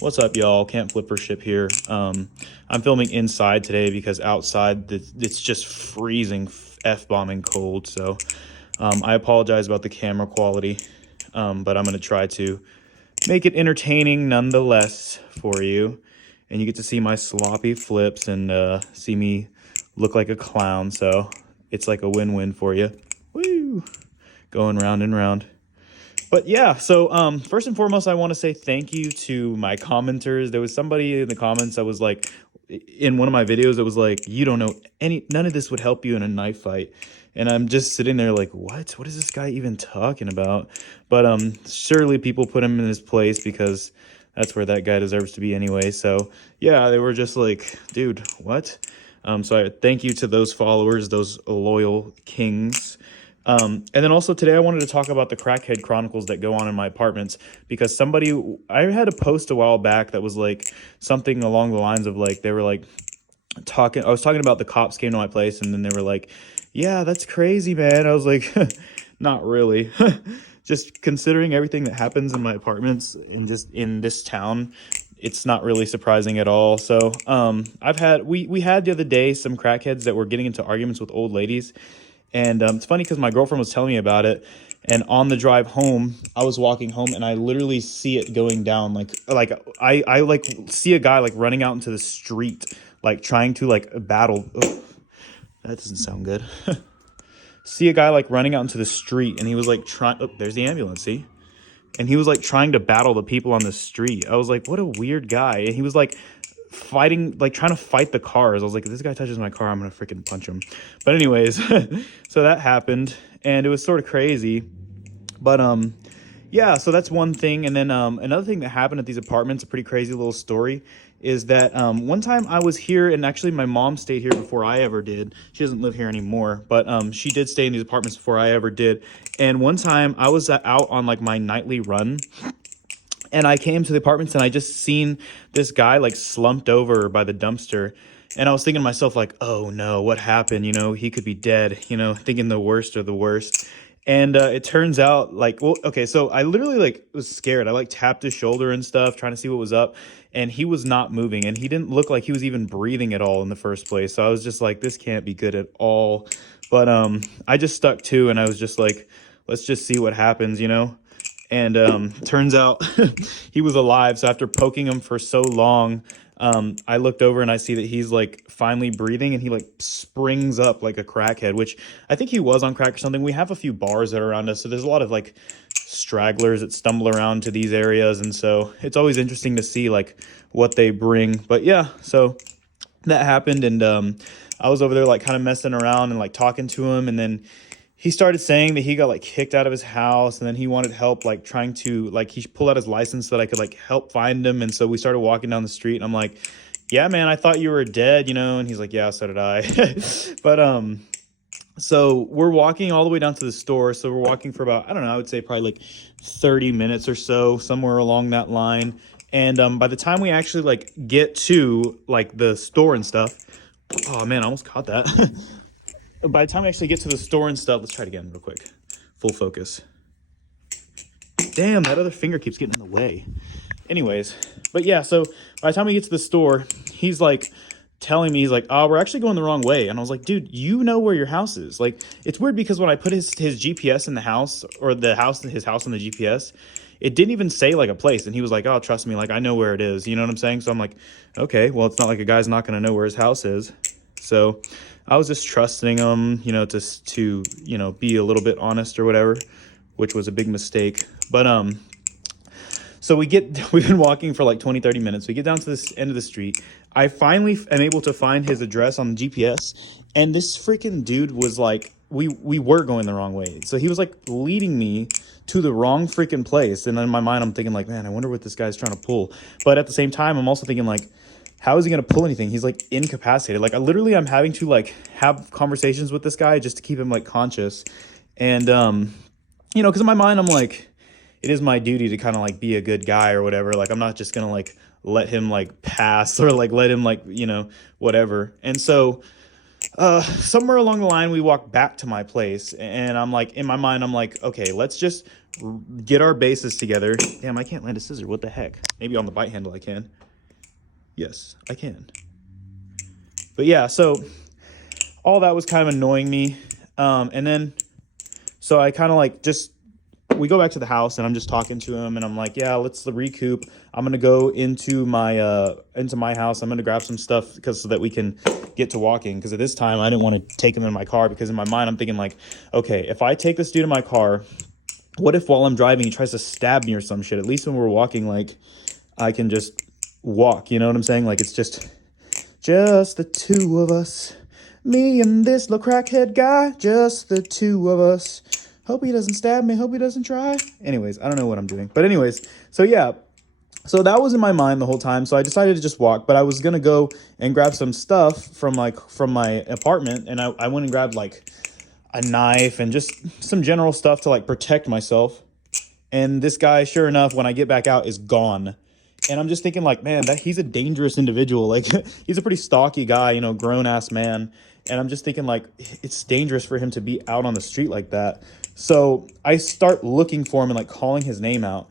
What's up, y'all? Camp Flippership here. I'm filming inside today because outside it's just freezing F-bombing cold. So I apologize about the camera quality, but I'm going to try to make it entertaining nonetheless for you. And you get to see my sloppy flips and see me look like a clown. So it's like a win-win for you. Woo! Going round and round. But yeah, so first and foremost, I want to say thank you to my commenters. There was somebody in the comments that was like, in one of my videos, it was like, you don't know none of this would help you in a knife fight. And I'm just sitting there like, what? What is this guy even talking about? But surely people put him in his place because that's where that guy deserves to be anyway. So yeah, they were just like, dude, what? So I thank you to those followers, those loyal kings. And then also today I wanted to talk about the Crackhead Chronicles that go on in my apartments because I had a post a while back that was like something along the lines of like, they were like I was talking about the cops came to my place and then they were like, yeah, that's crazy, man. I was like, not really. Just considering everything that happens in my apartments and just in this town, it's not really surprising at all. So, we had the other day some crackheads that were getting into arguments with old ladies. And it's funny because my girlfriend was telling me about it. And on the drive home, I was walking home and I literally see it going down. I like see a guy like running out into the street, like trying to like battle. Oh, that doesn't sound good. See a guy like running out into the street and he was like trying. Oh, there's the ambulance. See? And he was like trying to battle the people on the street. I was like, what a weird guy. And he was like fighting, like trying to fight the cars. I was like, if this guy touches my car, I'm gonna freaking punch him. But anyways, so that happened and it was sort of crazy. But yeah, so that's one thing. And then another thing that happened at these apartments, a pretty crazy little story, is that one time I was here, and actually my mom stayed here before I ever did. She doesn't live here anymore, but she did stay in these apartments before I ever did. And one time I was out on like my nightly run, and I came to the apartments and I just seen this guy like slumped over by the dumpster. And I was thinking to myself like, oh no, what happened? You know, he could be dead, you know, thinking the worst of the worst. And it turns out like, well, okay, so I literally like was scared. I like tapped his shoulder and stuff, trying to see what was up. And he was not moving and he didn't look like he was even breathing at all in the first place. So I was just like, this can't be good at all. But I just stuck to, and I was just like, let's just see what happens, you know? And turns out he was alive. So after poking him for so long, I looked over and I see that he's like finally breathing, and he like springs up like a crackhead, which I think he was on crack or something. We have a few bars that are around us, so there's a lot of like stragglers that stumble around to these areas, and so it's always interesting to see like what they bring. But yeah, so that happened, and I was over there like kind of messing around and like talking to him, and then he started saying that he got like kicked out of his house, and then he wanted help like trying to like he pulled out his license so that I could like help find him. And so we started walking down the street and I'm like, yeah, man, I thought you were dead, you know? And he's like, yeah, so did I. But so we're walking all the way down to the store. So we're walking for about, I don't know, I would say probably like 30 minutes or so, somewhere along that line. And by the time we actually like get to like the store and stuff, oh man, I almost caught that. By the time we actually get to the store and stuff, let's try it again real quick. Full focus. Damn, that other finger keeps getting in the way. Anyways, but yeah, so by the time we get to the store, he's like telling me, he's like, oh, we're actually going the wrong way. And I was like, dude, you know where your house is. Like, it's weird because when I put his GPS in the house, or his house in the GPS, it didn't even say like a place. And he was like, oh, trust me, like I know where it is. You know what I'm saying? So I'm like, okay, well, it's not like a guy's not going to know where his house is. So I was just trusting him, you know, to you know, be a little bit honest or whatever, which was a big mistake. But so we've been walking for like 20-30 minutes. We get down to this end of the street. I finally am able to find his address on the GPS, and this freaking dude was like, we were going the wrong way. So he was like leading me to the wrong freaking place. And in my mind, I'm thinking like, man, I wonder what this guy's trying to pull. But at the same time, I'm also thinking like, how is he going to pull anything? He's like incapacitated. Like I'm having to like have conversations with this guy just to keep him like conscious. And, you know, cause in my mind, I'm like, it is my duty to kind of like be a good guy or whatever. Like, I'm not just going to like let him like pass or like let him like, you know, whatever. And so Somewhere along the line, we walked back to my place, and I'm like, in my mind, I'm like, okay, let's just get our bases together. Damn, I can't land a scissor. What the heck? Maybe on the bite handle I can. Yes, I can. But yeah, so all that was kind of annoying me. And then, so I kind of like just, we go back to the house and I'm just talking to him and I'm like, yeah, let's recoup. I'm going to go into my house. I'm going to grab some stuff so that we can get to walking. Because at this time I didn't want to take him in my car, because in my mind I'm thinking like, okay, if I take this dude in my car, what if while I'm driving he tries to stab me or some shit? At least when we're walking, like, I can just walk, you know what I'm saying? Like, it's just the two of us. Me and this little crackhead guy, just the two of us. Hope he doesn't stab me, hope he doesn't try. Anyways, I don't know what I'm doing. But anyways, so yeah. So that was in my mind the whole time. So I decided to just walk, but I was going to go and grab some stuff from my apartment. And I went and grabbed like a knife and just some general stuff to like protect myself. And this guy, sure enough, when I get back out, is gone. And I'm just thinking like, man, he's a dangerous individual. Like, he's a pretty stocky guy, you know, grown ass man. And I'm just thinking like, it's dangerous for him to be out on the street like that. So I start looking for him and like calling his name out.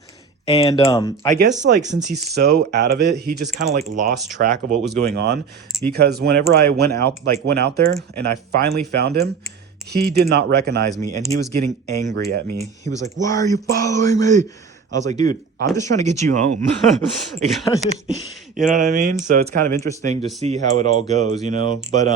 And I guess like since he's so out of it, he just kind of like lost track of what was going on, because whenever I went out there and I finally found him, he did not recognize me and he was getting angry at me. He was like, "Why are you following me?" I was like, "Dude, I'm just trying to get you home." You know what I mean? So it's kind of interesting to see how it all goes, you know? But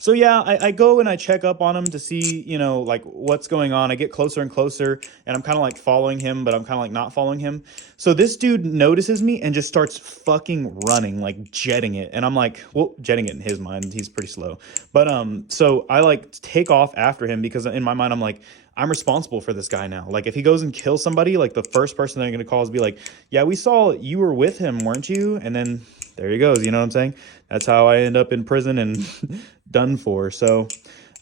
so yeah, I go and I check up on him to see, you know, like what's going on. I get closer and closer and I'm kind of like following him, but I'm kind of like not following him. So this dude notices me and just starts fucking running, like jetting it. And I'm like, well, jetting it in his mind, he's pretty slow. But so I like take off after him, because in my mind I'm like, I'm responsible for this guy now. Like, if he goes and kills somebody, like the first person that I'm going to call is be like, yeah, we saw you were with him, weren't you? And then there he goes. You know what I'm saying? That's how I end up in prison and done for. So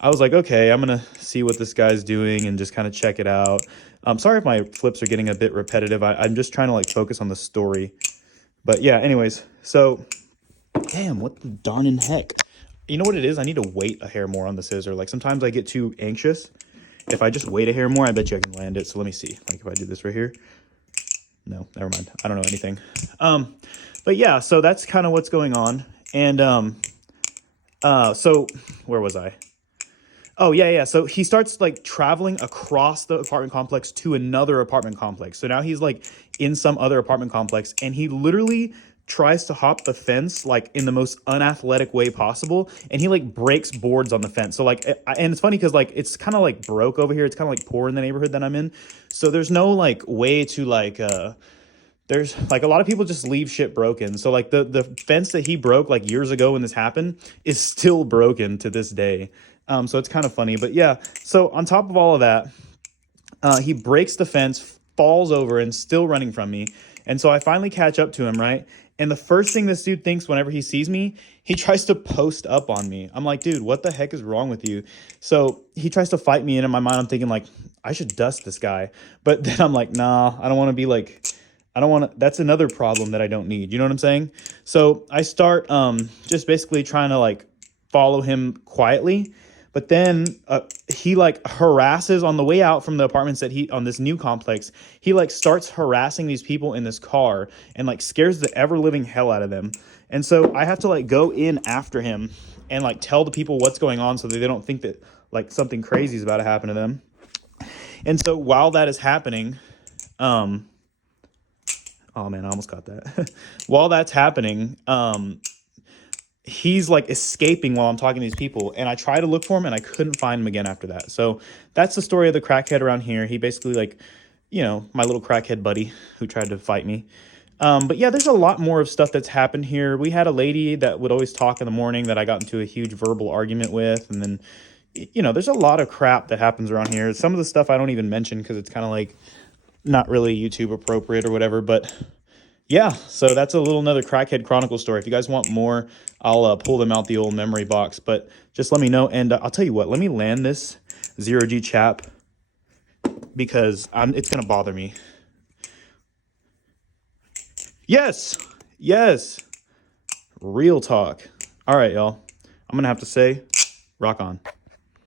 I was like, okay, I'm going to see what this guy's doing and just kind of check it out. I'm sorry if my flips are getting a bit repetitive. I'm just trying to like focus on the story. But yeah, anyways, so damn, what the darning heck? You know what it is? I need to wait a hair more on the scissor. Like sometimes I get too anxious. If I just wait a hair more, I bet you I can land it. So let me see. Like if I do this right here. No, never mind. I don't know anything. But yeah, so that's kind of what's going on. And so where was I? Oh, yeah. So he starts like traveling across the apartment complex to another apartment complex. So now he's like in some other apartment complex, and he literally tries to hop the fence like in the most unathletic way possible, and he like breaks boards on the fence. So like, and it's funny because like it's kind of like broke over here. It's kind of like poor in the neighborhood that I'm in. So there's no like way to like there's like a lot of people just leave shit broken. So like the fence that he broke like years ago when this happened is still broken to this day. So it's kind of funny. But yeah, so on top of all of that, he breaks the fence, falls over, and still running from me. And so I finally catch up to him, right? And the first thing this dude thinks whenever he sees me, he tries to post up on me. I'm like, dude, what the heck is wrong with you? So he tries to fight me, and in my mind, I'm thinking like, I should dust this guy. But then I'm like, nah, I don't want to be like, I don't want to, that's another problem that I don't need. You know what I'm saying? So I start just basically trying to like follow him quietly. But then he like harasses on the way out from the apartments that on this new complex. He like starts harassing these people in this car and like scares the ever living hell out of them. And so I have to like go in after him and like tell the people what's going on so that they don't think that like something crazy is about to happen to them. And so while that is happening, oh man, I almost got that. While that's happening, he's like escaping while I'm talking to these people, and I try to look for him and I couldn't find him again after that. So that's the story of the crackhead around here. He basically like, you know, my little crackhead buddy who tried to fight me. But yeah, there's a lot more of stuff that's happened here. We had a lady that would always talk in the morning that I got into a huge verbal argument with. And then, you know, there's a lot of crap that happens around here. Some of the stuff I don't even mention because it's kind of like not really YouTube appropriate or whatever, but yeah, so that's a little another Crackhead Chronicles story. If you guys want more, I'll pull them out the old memory box, but just let me know. And I'll tell you what, let me land this zero-G chap because it's going to bother me. Yes, real talk. All right, y'all. I'm going to have to say, rock on.